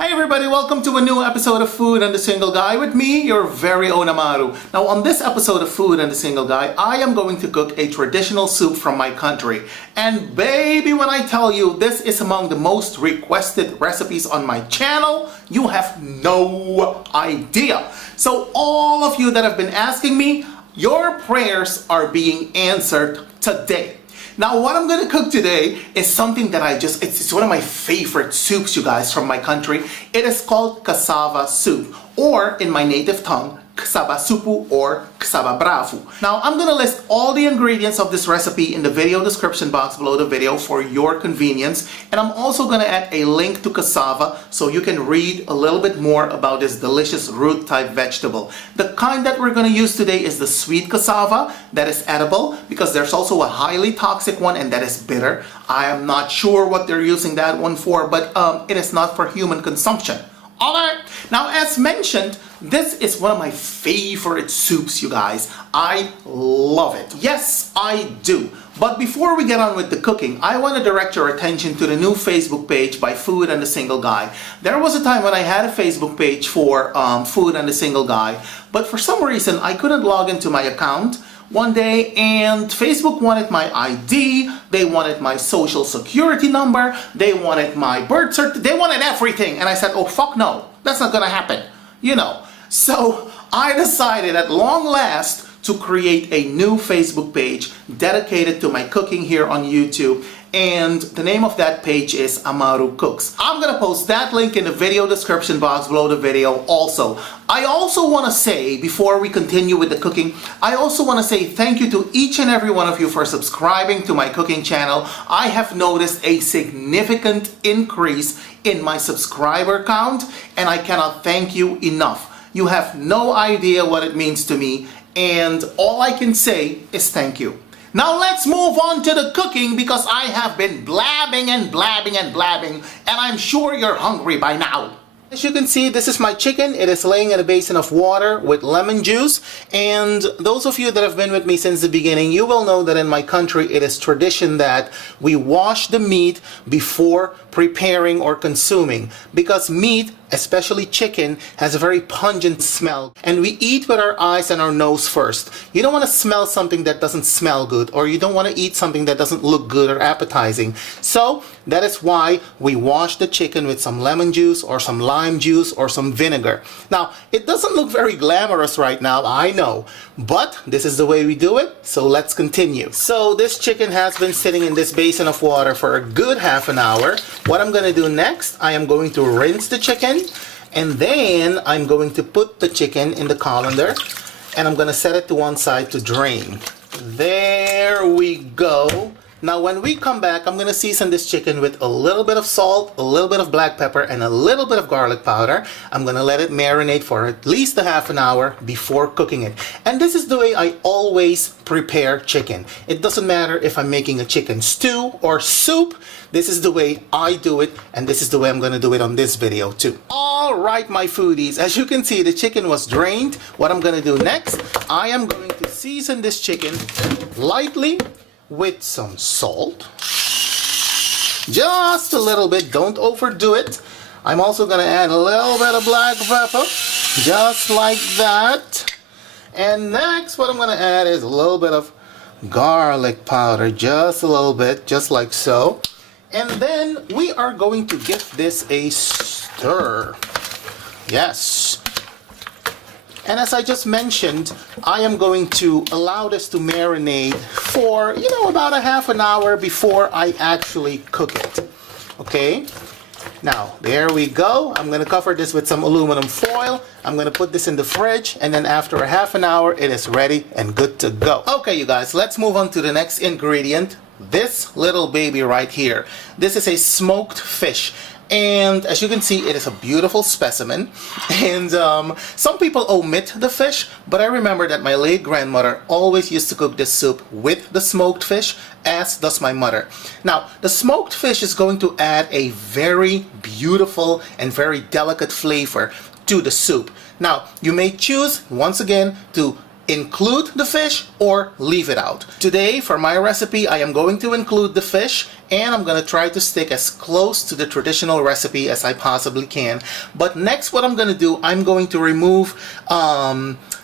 Hey everybody, welcome to a new episode of Food and the Single Guy with me, your very own AMARU. Now on this episode of Food and the Single Guy, I am going to cook a traditional soup from my country. And baby, when I tell you this is among the most requested recipes on my channel, you have no idea. So all of you that have been asking me, your prayers are being answered today. Now what I'm going to cook today is something that it's one of my favorite soups, you guys, from my country. It is called Cassava soup, or in my native tongue, Cassave Soep or Cassava Bravoe. Now I'm going to list all the ingredients of this recipe in the video description box below the video for your convenience, and I'm also going to add a link to cassava so you can read a little bit more about this delicious root type vegetable. The kind that we're going to use today is the sweet cassava that is edible, because there's also a highly toxic one and that is bitter. I am not sure what they're using that one for, but it is not for human consumption. Alright, now as mentioned, this is one of my favorite soups, you guys. I love it. Yes, I do. But before we get on with the cooking, I want to direct your attention to the new Facebook page by Food and the Single Guy. There was a time when I had a Facebook page for Food and the Single Guy, but for some reason I couldn't log into my account one day, and Facebook wanted my ID, they wanted my social security number, they wanted my birth certificate, they wanted everything. And I said, oh fuck no, that's not gonna happen, you know. So I decided at long last to create a new Facebook page dedicated to my cooking here on YouTube, and the name of that page is AMARU Cooks. I'm gonna post that link in the video description box below the video also. I also want to say, before we continue with the cooking, I also want to say thank you to each and every one of you for subscribing to my cooking channel. I have noticed a significant increase in my subscriber count, and I cannot thank you enough. You have no idea what it means to me, and all I can say is thank you. Now let's move on to the cooking, because I have been blabbing and blabbing and blabbing, and I'm sure you're hungry by now. As you can see, this is my chicken. It is laying in a basin of water with lemon juice, and those of you that have been with me since the beginning, you will know that in my country it is tradition that we wash the meat before preparing or consuming, because meat, especially chicken, has a very pungent smell, and we eat with our eyes and our nose first. You don't want to smell something that doesn't smell good, or you don't want to eat something that doesn't look good or appetizing. So that is why we wash the chicken with some lemon juice or some lime juice or some vinegar. Now it doesn't look very glamorous right now, I know, but this is the way we do it, so let's continue. So this chicken has been sitting in this basin of water for a good half an hour. What I'm going to do next, I am going to rinse the chicken, and then I'm going to put the chicken in the colander, and I'm going to set it to one side to drain. There we go. Now when we come back, I'm going to season this chicken with a little bit of salt, a little bit of black pepper, and a little bit of garlic powder. I'm going to let it marinate for at least a half an hour before cooking it. And this is the way I always prepare chicken. It doesn't matter if I'm making a chicken stew or soup. This is the way I do it, and this is the way I'm going to do it on this video too. Alright my foodies, as you can see, the chicken was drained. What I'm going to do next, I am going to season this chicken lightly with some salt, just a little bit, don't overdo it. I'm also going to add a little bit of black pepper, just like that. And next what I'm going to add is a little bit of garlic powder, just a little bit, just like so. And then we are going to give this a stir. Yes. And as I just mentioned, I am going to allow this to marinate for, about a half an hour before I actually cook it. Okay? Now, there we go. I'm going to cover this with some aluminum foil. I'm going to put this in the fridge, and then after a half an hour, it is ready and good to go. Okay, you guys, let's move on to the next ingredient. This little baby right here. This is a smoked fish. And as you can see, it is a beautiful specimen, and some people omit the fish, but I remember that my late grandmother always used to cook this soup with the smoked fish, as does my mother. Now, the smoked fish is going to add a very beautiful and very delicate flavor to the soup. Now, you may choose, once again, to include the fish or leave it out. Today, for my recipe, I am going to include the fish, and I'm going to try to stick as close to the traditional recipe as I possibly can. But next, what I'm going to do, I'm going to remove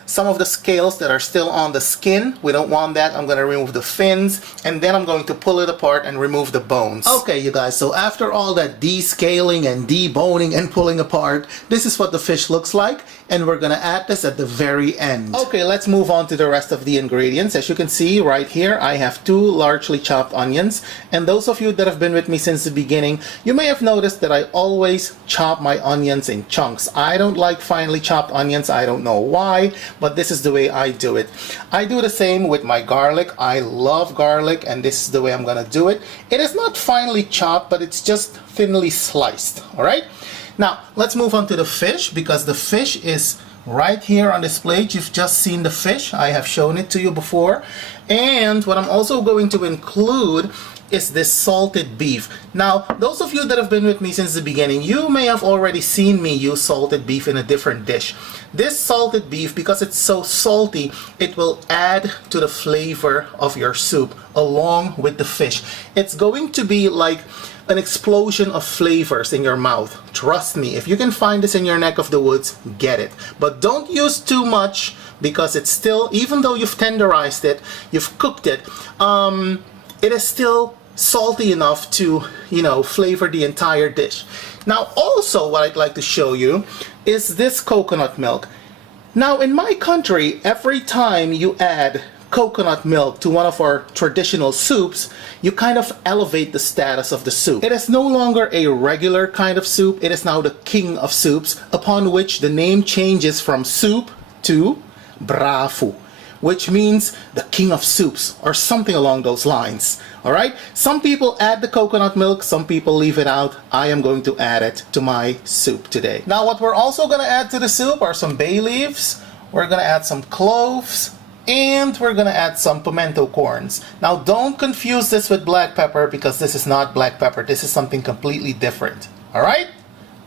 some of the scales that are still on the skin. We don't want that. I'm going to remove the fins, and then I'm going to pull it apart and remove the bones. Okay, you guys, so after all that descaling and deboning and pulling apart, this is what the fish looks like, and we're going to add this at the very end. Okay, let's move on to the rest of the ingredients. As you can see right here, I have 2 largely chopped onions, and those of you that have been with me since the beginning, you may have noticed that I always chop my onions in chunks. I don't like finely chopped onions. I don't know why, but this is the way I do it. I do the same with my garlic. I love garlic, and this is the way I'm gonna do it. It is not finely chopped, but it's just thinly sliced. All right, now let's move on to the fish, because the fish is right here on this plate. You've just seen the fish. I have shown it to you before. And what I'm also going to include is this salted beef. Now, those of you that have been with me since the beginning, you may have already seen me use salted beef in a different dish. This salted beef, because it's so salty, it will add to the flavor of your soup along with the fish. It's going to be like an explosion of flavors in your mouth. Trust me, if you can find this in your neck of the woods, get it. But don't use too much, because it's still, even though you've tenderized it, you've cooked it, it is still salty enough to, you know, flavor the entire dish. Now, also what I'd like to show you is this coconut milk. Now, in my country, every time you add coconut milk to one of our traditional soups, you kind of elevate the status of the soup. It is no longer a regular kind of soup. It is now the king of soups, upon which the name changes from soup to Bravoe, which means the king of soups, or something along those lines. All right, some people add the coconut milk, some people leave it out. I am going to add it to my soup today. Now, what we're also going to add to the soup are some bay leaves, we're going to add some cloves, and we're going to add some pimento corns. Now, don't confuse this with black pepper, because this is not black pepper. This is something completely different. All right?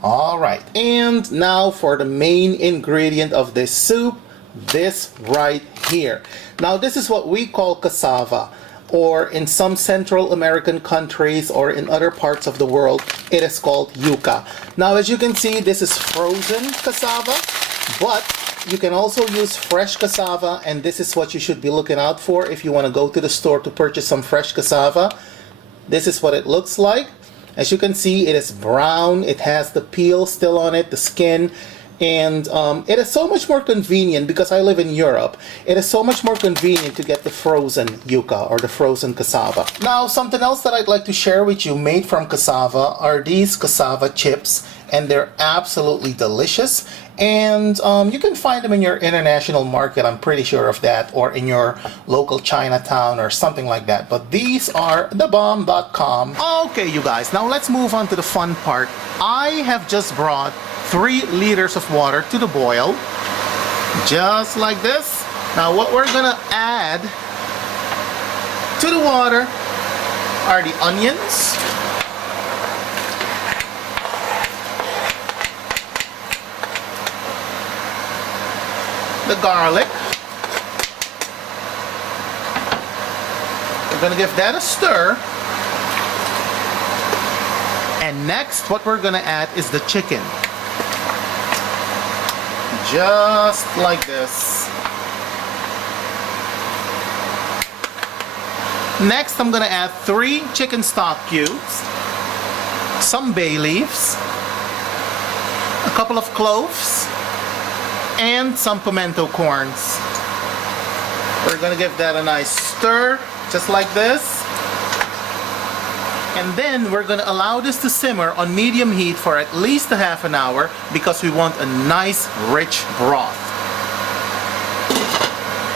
All right. And now for the main ingredient of this soup, this right here. Now, this is what we call cassava, or in some Central American countries or in other parts of the world, it is called yuca. Now, as you can see, this is frozen cassava, but you can also use fresh cassava, and this is what you should be looking out for if you want to go to the store to purchase some fresh cassava. This is what it looks like. As you can see, it is brown. It has the peel still on it, the skin. And it is so much more convenient, because I live in Europe. It is so much more convenient to get the frozen yuca or the frozen cassava. Now, something else that I'd like to share with you made from cassava are these cassava chips, and they're absolutely delicious. And you can find them in your international market, I'm pretty sure of that, or in your local Chinatown or something like that. But these are thebomb.com. Okay, you guys, now let's move on to the fun part. I have just brought 3 liters of water to the boil, just like this. Now, what we're gonna add to the water are the onions, the garlic. We're gonna give that a stir. And next, what we're gonna add is the chicken. Just like this. Next, I'm gonna add 3 chicken stock cubes, some bay leaves, a couple of cloves, and some pimento corns. We're gonna give that a nice stir, just like this. And then we're gonna allow this to simmer on medium heat for at least a half an hour, because we want a nice rich broth.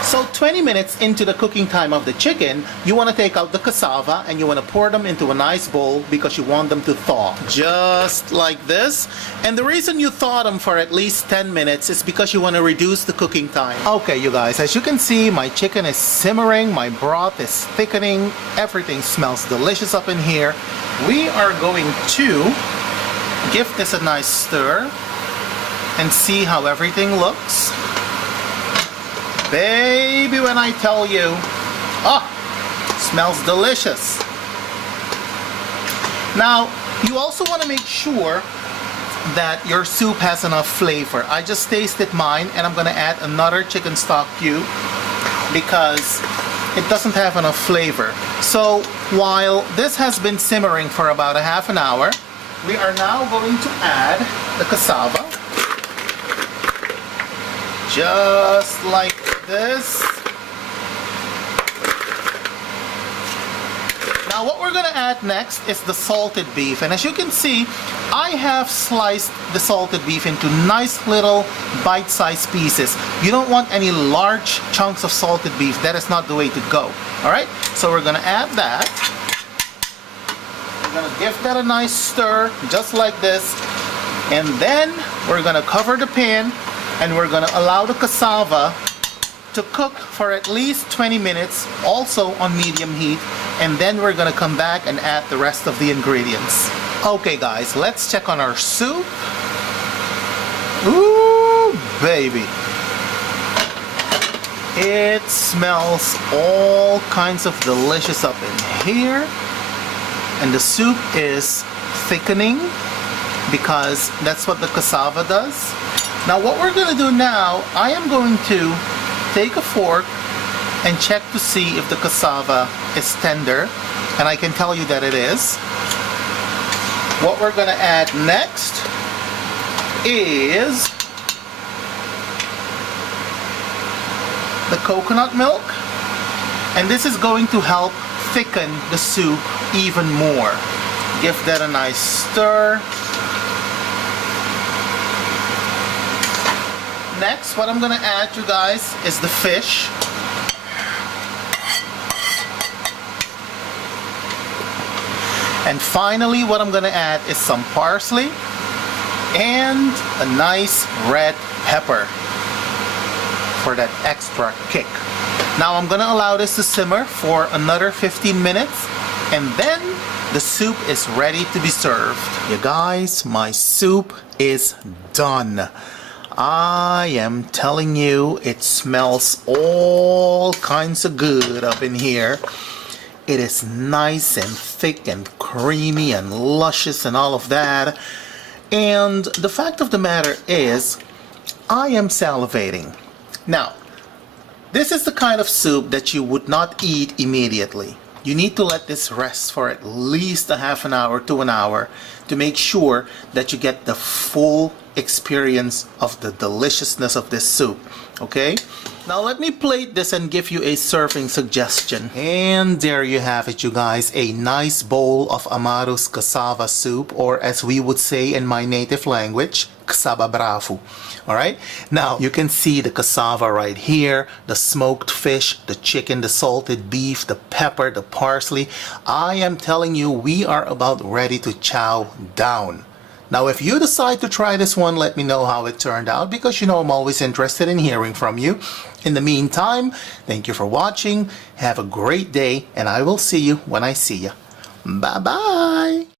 So 20 minutes into the cooking time of the chicken, you want to take out the cassava and you want to pour them into a nice bowl, because you want them to thaw. Just like this. And the reason you thaw them for at least 10 minutes is because you want to reduce the cooking time. Okay, you guys, as you can see, my chicken is simmering, my broth is thickening, everything smells delicious up in here. We are going to give this a nice stir and see how everything looks. Baby, when I tell you, oh, smells delicious. Now, you also want to make sure that your soup has enough flavor. I just tasted mine, and I'm going to add another chicken stock cube because it doesn't have enough flavor. So while this has been simmering for about a half an hour, we are now going to add the cassava. Just like this. Now what we're going to add next is the salted beef, and as you can see, I have sliced the salted beef into nice little bite-sized pieces. You don't want any large chunks of salted beef. That is not the way to go. Alright, so we're going to add that. We're going to give that a nice stir, just like this, and then we're going to cover the pan and we're going to allow the cassava to cook for at least 20 minutes, also on medium heat, and then we're gonna come back and add the rest of the ingredients. Okay guys, let's check on our soup. Ooh, baby. It smells all kinds of delicious up in here. And the soup is thickening because that's what the cassava does. Now what we're gonna do now, I am going to take a fork and check to see if the cassava is tender, and I can tell you that it is. What we're going to add next is the coconut milk, and this is going to help thicken the soup even more. Give that a nice stir. Next, what I'm going to add, you guys, is the fish. And finally, what I'm going to add is some parsley and a nice red pepper for that extra kick. Now I'm going to allow this to simmer for another 15 minutes, and then the soup is ready to be served. You guys, my soup is done. I am telling you, it smells all kinds of good up in here. It is nice and thick and creamy and luscious and all of that. And the fact of the matter is, I am salivating. Now, this is the kind of soup that you would not eat immediately. You need to let this rest for at least a half an hour to an hour to make sure that you get the full experience of the deliciousness of this soup. Okay? Now let me plate this and give you a serving suggestion. And there you have it, you guys. A nice bowl of AMARU's cassava soup, or as we would say in my native language, Kasaba Bravoe. Alright? Now you can see the cassava right here, the smoked fish, the chicken, the salted beef, the pepper, the parsley. I am telling you, we are about ready to chow down. Now if you decide to try this one, let me know how it turned out, because you know I'm always interested in hearing from you. In the meantime, thank you for watching, have a great day, and I will see you when I see you. Bye bye!